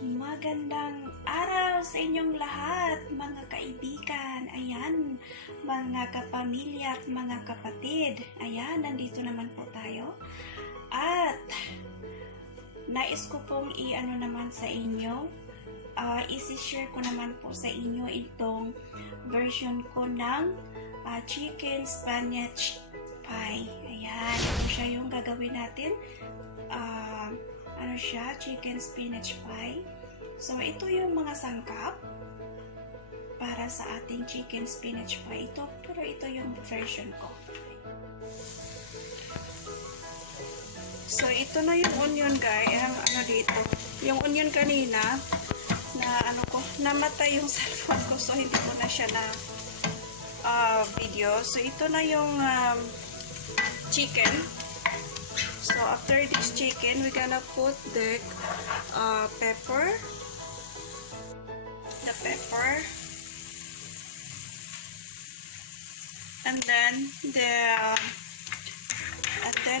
Magandang araw sa inyong lahat, mga kaibigan. Ayan, mga kapamilya at mga kapatid. Ayan, nandito naman po tayo. At nais ko pong i-ano naman sa inyo, isi-share ko naman po sa inyo itong version ko ng chicken spinach pie. Ayan, ito siya yung gagawin natin. Ano siya? Chicken spinach pie. So, ito yung mga sangkap para sa ating chicken spinach pie. Pero ito yung version ko. So, ito na yung onion, guys. Ano dito? Yung onion kanina, namatay yung cellphone ko. So, hindi ko na siya na video. So, ito na yung chicken. So, after this chicken, we're gonna put the pepper. The pepper. And then,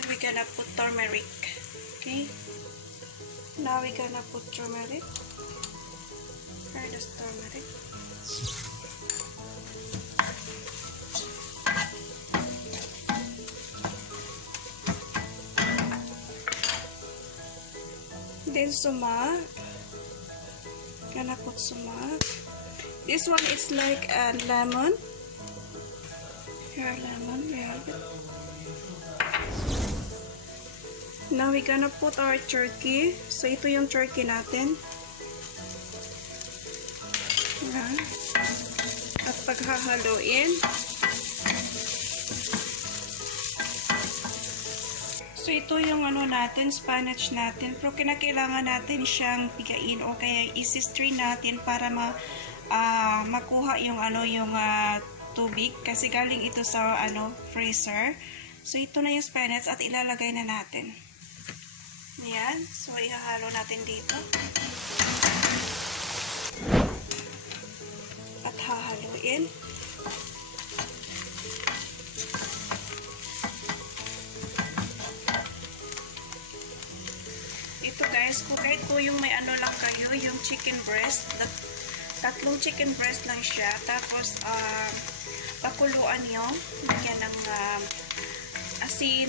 we're gonna put turmeric. Okay? Now, we're gonna put turmeric. Where is turmeric? Then sumac. Gonna put sumac. This one is like a lemon. Here, lemon. We have it. Now we're gonna put our turkey. So ito yung turkey natin. Yan. At paghahaluin. So, ito yung ano natin, spinach natin. Pero kinakailangan natin siyang pigain o kaya isi-strain natin para makuha yung tubig kasi galing ito sa freezer. So, ito na yung spinach at ilalagay na natin. Ayan. So, ihahalo natin dito. At hahaluin. Ito guys, kahit po yung may ano lang kayo, yung chicken breast, tatlong chicken breast lang siya, tapos pakuluan nyo, lagyan ng asin,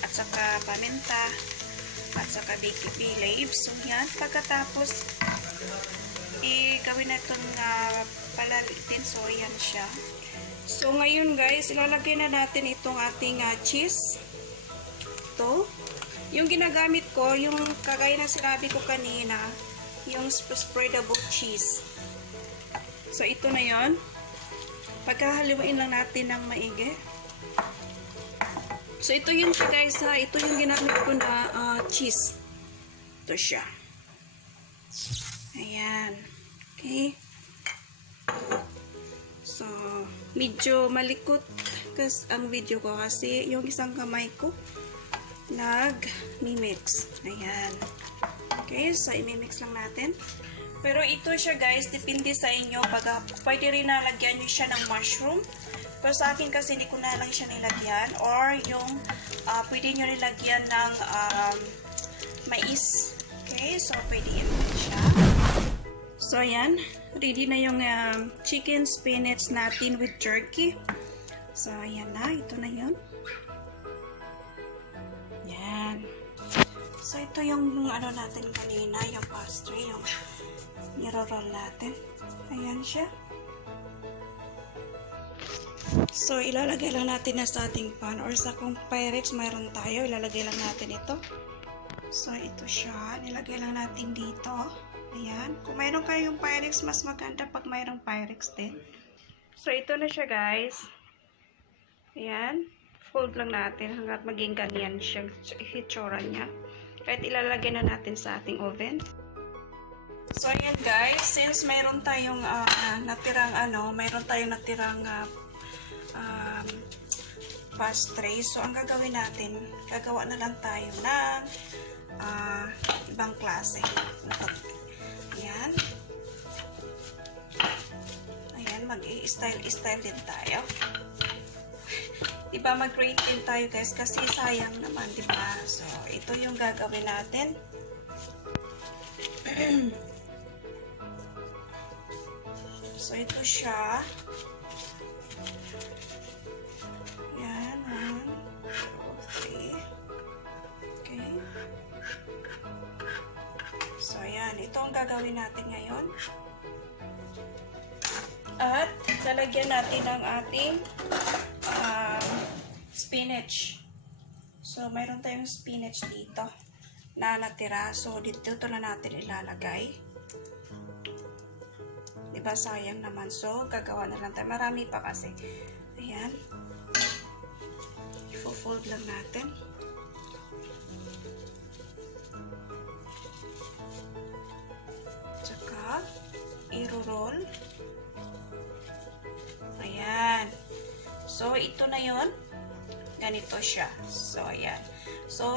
at saka paminta, at saka bay leaves. So yan, pagkatapos gawin na itong palalitin, so yan siya. So ngayon guys, ilalagay na natin itong ating cheese. Ito. Yung ginagamit ko, yung kagaya na sinabi ko kanina, yung spreadable cheese. So, ito na yon. Pagkahaluin lang natin ng maigi. So, ito yun siya guys ha. Ito yung ginamit ko na cheese. Ito siya. Ayan. Okay. So, medyo malikot ang video ko kasi yung isang kamay ko nag-mimix. Ayan. Okay, so imimix lang natin. Pero ito siya guys, depende sa inyo. Pwede rin nalagyan nyo siya ng mushroom. Pero sa akin kasi hindi ko na lang siya nilagyan. Or yung pwede nyo nilagyan ng mais. Okay, so pwede yun siya. So ayan, ready na yung chicken spinach natin with turkey. So ayan na, ito na yun. Yan. So, ito yung ano natin kanina, yung pastry, yung niro-roll natin. Ayan siya. So, ilalagay lang natin na sa ating pan or sa kung Pyrex mayroon tayo, ilalagay lang natin ito. So, ito siya. Nilagay lang natin dito. Ayan. Kung mayroon kayong Pyrex, mas maganda pag mayroong Pyrex din. So, ito na siya guys. Ayan. Fold lang natin hanggat maging ganyan siya hitsura niya. Kahit ilalagay na natin sa ating oven. So, ayan guys. Since mayroon tayong natirang pastry. So, ang gagawin natin, gagawa na lang tayo ng ibang klase. Ayan. Ayan, mag-i-style din tayo. Diba, mag-rate din tayo guys kasi sayang naman, diba? So, ito yung gagawin natin. So, ito siya. Yan. 1, 2, 3. Okay. So, ayan. Ito ang gagawin natin ngayon. At, lalagyan natin ang ating spinach. So, mayroon tayong spinach dito na natira. So, dito na natin ilalagay. Diba, sayang naman. So, gagawa na lang tayo. Marami pa kasi. Ayan. I-fold lang natin. Tsaka, i-roll. Ayan. So, ito na yon. Ganito siya. So, ayan. So,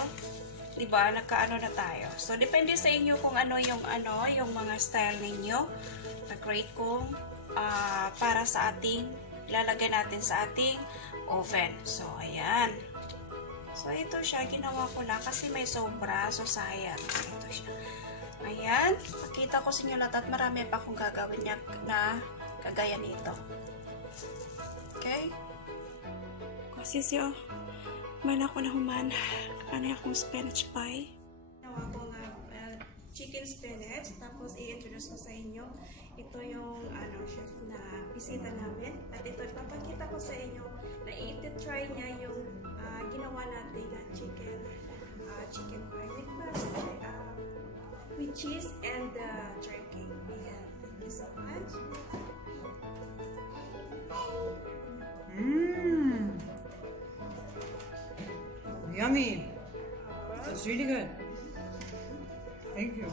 diba, nagkaano na tayo. So, depende sa inyo kung ano yung mga style ninyo. Nag-rate kung para sa ating, ilalagay natin sa ating oven. So, ayan. So, ito siya. Ginawa ko lang kasi may sobra. So, sayang. So, ito siya. Ayan. Pakita ko sa inyo lahat at marami pa akong gagawin niya na kagaya nito. Okay? Kasi siya, man ako na human. Ano akong spinach pie. Ginawa ko nga chicken spinach. Tapos i-introduce ko sa inyo. Ito yung chef na bisita namin. At ito, papakita ko sa inyo na i-try niya yung ginawa natin na chicken pie with pastry, with cheese and turkey. Ayan. Thank you so much. Yummy. That's really good. Thank you.